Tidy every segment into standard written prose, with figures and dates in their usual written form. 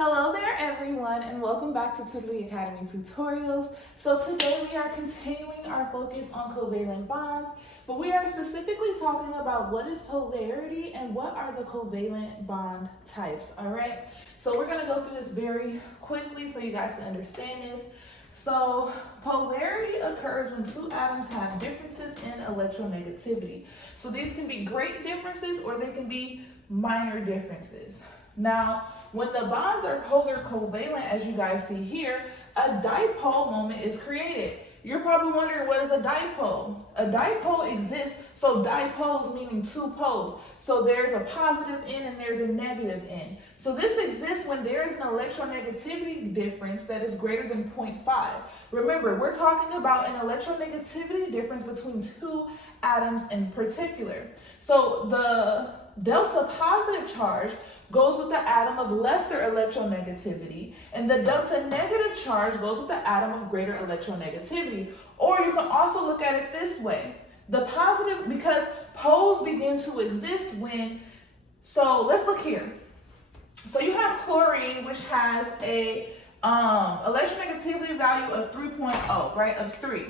Hello there everyone, and welcome back to Tutoring Academy Tutorials. So today we are continuing our focus on covalent bonds, but we are specifically talking about what is polarity and what are the covalent bond types, all right? So we're gonna go through this very quickly so you guys can understand this. So polarity occurs when two atoms have differences in electronegativity. So these can be great differences or they can be minor differences. Now, when the bonds are polar covalent, as you guys see here, a dipole moment is created. You're probably wondering, what is a dipole? A dipole exists, so dipoles meaning two poles. So there's a positive end and there's a negative end. So this exists when there is an electronegativity difference that is greater than 0.5. Remember, we're talking about an electronegativity difference between two atoms in particular. So the delta positive charge goes with the atom of lesser electronegativity, and the delta negative charge goes with the atom of greater electronegativity. Or you can also look at it this way. The positive, because poles begin to exist when, so let's look here. So you have chlorine, which has a electronegativity value of 3.0, right, of 3.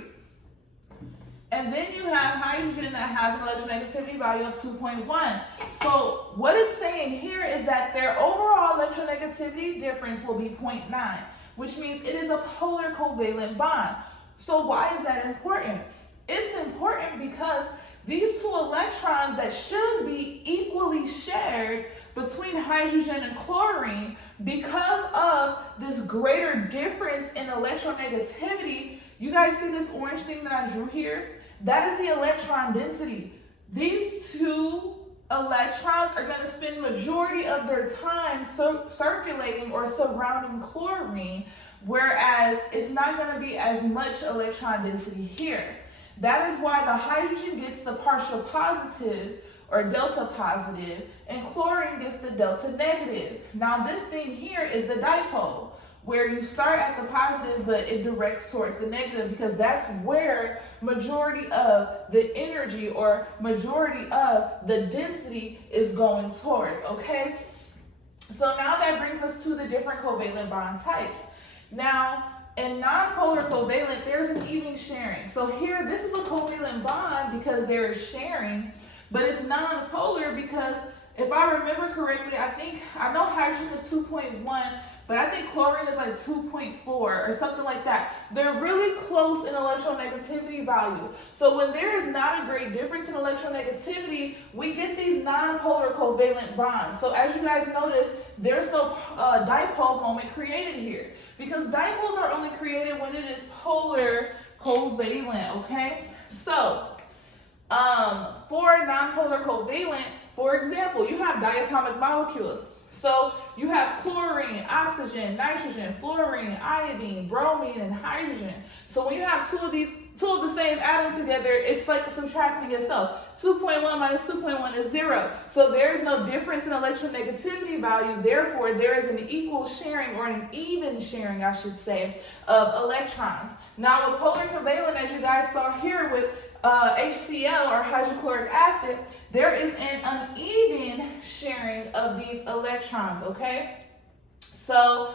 And then you have hydrogen that has an electronegativity value of 2.1. So what it's saying here is that their overall electronegativity difference will be 0.9, which means it is a polar covalent bond. So why is that important? It's important because these two electrons that should be equally shared between hydrogen and chlorine, because of this greater difference in electronegativity, you guys see this orange thing that I drew here? That is the electron density. These two electrons are going to spend majority of their time circulating or surrounding chlorine, whereas it's not going to be as much electron density here. That is why the hydrogen gets the partial positive or delta positive, and chlorine gets the delta negative. Now this thing here is the dipole, where you start at the positive, but it directs towards the negative, because that's where majority of the energy or majority of the density is going towards, okay? So now that brings us to the different covalent bond types. Now, in non-polar covalent, there's an even sharing. So here, this is a covalent bond because there is sharing, but it's non-polar because if I remember correctly, I know hydrogen is 2.1, but I think chlorine is like 2.4 or something like that. They're really close in electronegativity value. So when there is not a great difference in electronegativity, we get these non-polar covalent bonds. So as you guys notice, there's no dipole moment created here, because dipoles are only created when it is polar covalent, okay? So for non-polar covalent, for example, you have diatomic molecules. So you have chlorine, oxygen, nitrogen, fluorine, iodine, bromine, and hydrogen. So when you have two of the same atom together, it's like subtracting itself. 2.1 minus 2.1 is 0. So there is no difference in electronegativity value. Therefore, there is an equal sharing, or an even sharing, I should say, of electrons. Now with polar covalent, as you guys saw here with HCl or hydrochloric acid, there is an uneven sharing of these electrons, okay? So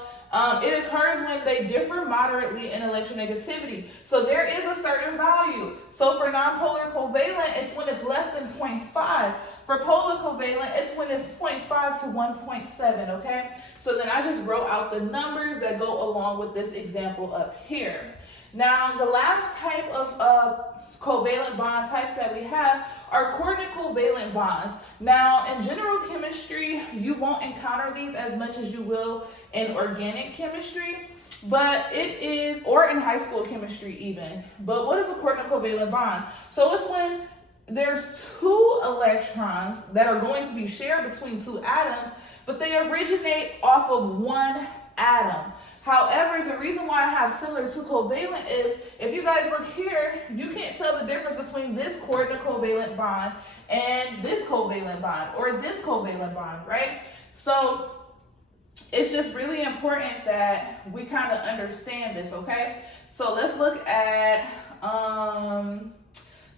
it occurs when they differ moderately in electronegativity. So there is a certain value. So for non-polar covalent, it's when it's less than 0.5. For polar covalent, it's when it's 0.5 to 1.7, okay? So then I just wrote out the numbers that go along with this example up here. Now, the last type of covalent bond types that we have are coordinate covalent bonds. Now, in general chemistry, you won't encounter these as much as you will in organic chemistry, but it is, or in high school chemistry even. But what is a coordinate covalent bond? So it's when there's two electrons that are going to be shared between two atoms, but they originate off of one atom. However, the reason why I have similar to covalent is, if you guys look here, you can't tell the difference between this coordinate covalent bond and this covalent bond, or this covalent bond, right? So it's just really important that we kind of understand this, okay? So let's look at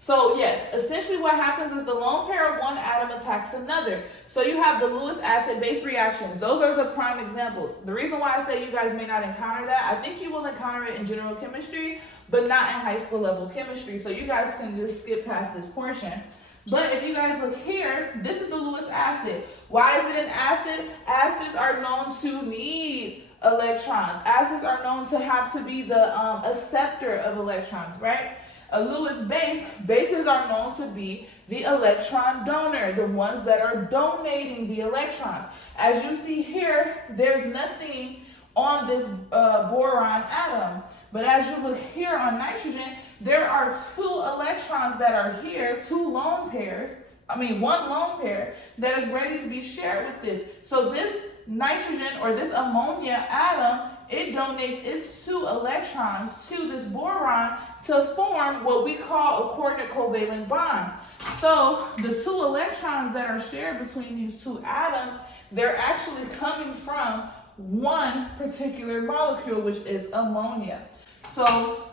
So yes, essentially what happens is the lone pair of one atom attacks another. So you have the Lewis acid-base reactions. Those are the prime examples. The reason why I say you guys may not encounter that, I think you will encounter it in general chemistry, but not in high school level chemistry. So you guys can just skip past this portion. But if you guys look here, this is the Lewis acid. Why is it an acid? Acids are known to need electrons. Acids are known to have to be the acceptor of electrons, right? A Lewis base, bases are known to be the electron donor, the ones that are donating the electrons. As you see here, there's nothing on this boron atom. But as you look here on nitrogen, there are two electrons that are here, one lone pair that is ready to be shared with this. So this nitrogen or this ammonia atom, it donates its 2 electrons to this boron to form what we call a coordinate covalent bond. So the 2 electrons that are shared between these 2 atoms, they're actually coming from one particular molecule, which is ammonia. So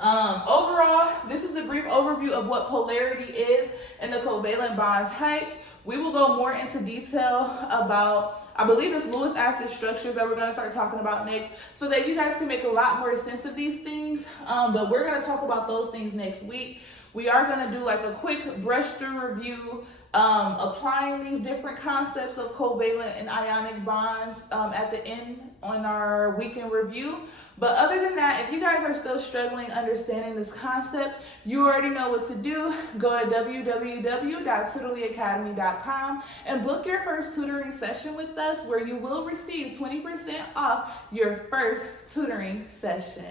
overall, this is a brief overview of what polarity is and the covalent bond types. We will go more into detail about, I believe it's Lewis acid structures that we're going to start talking about next, so that you guys can make a lot more sense of these things. But we're going to talk about those things next week. We are going to do like a quick brush through review, applying these different concepts of covalent and ionic bonds at the end on our weekend review. But other than that, if you guys are still struggling understanding this concept, you already know what to do. Go to www.tutorlyacademy.com and book your first tutoring session with us, where you will receive 20% off your first tutoring session.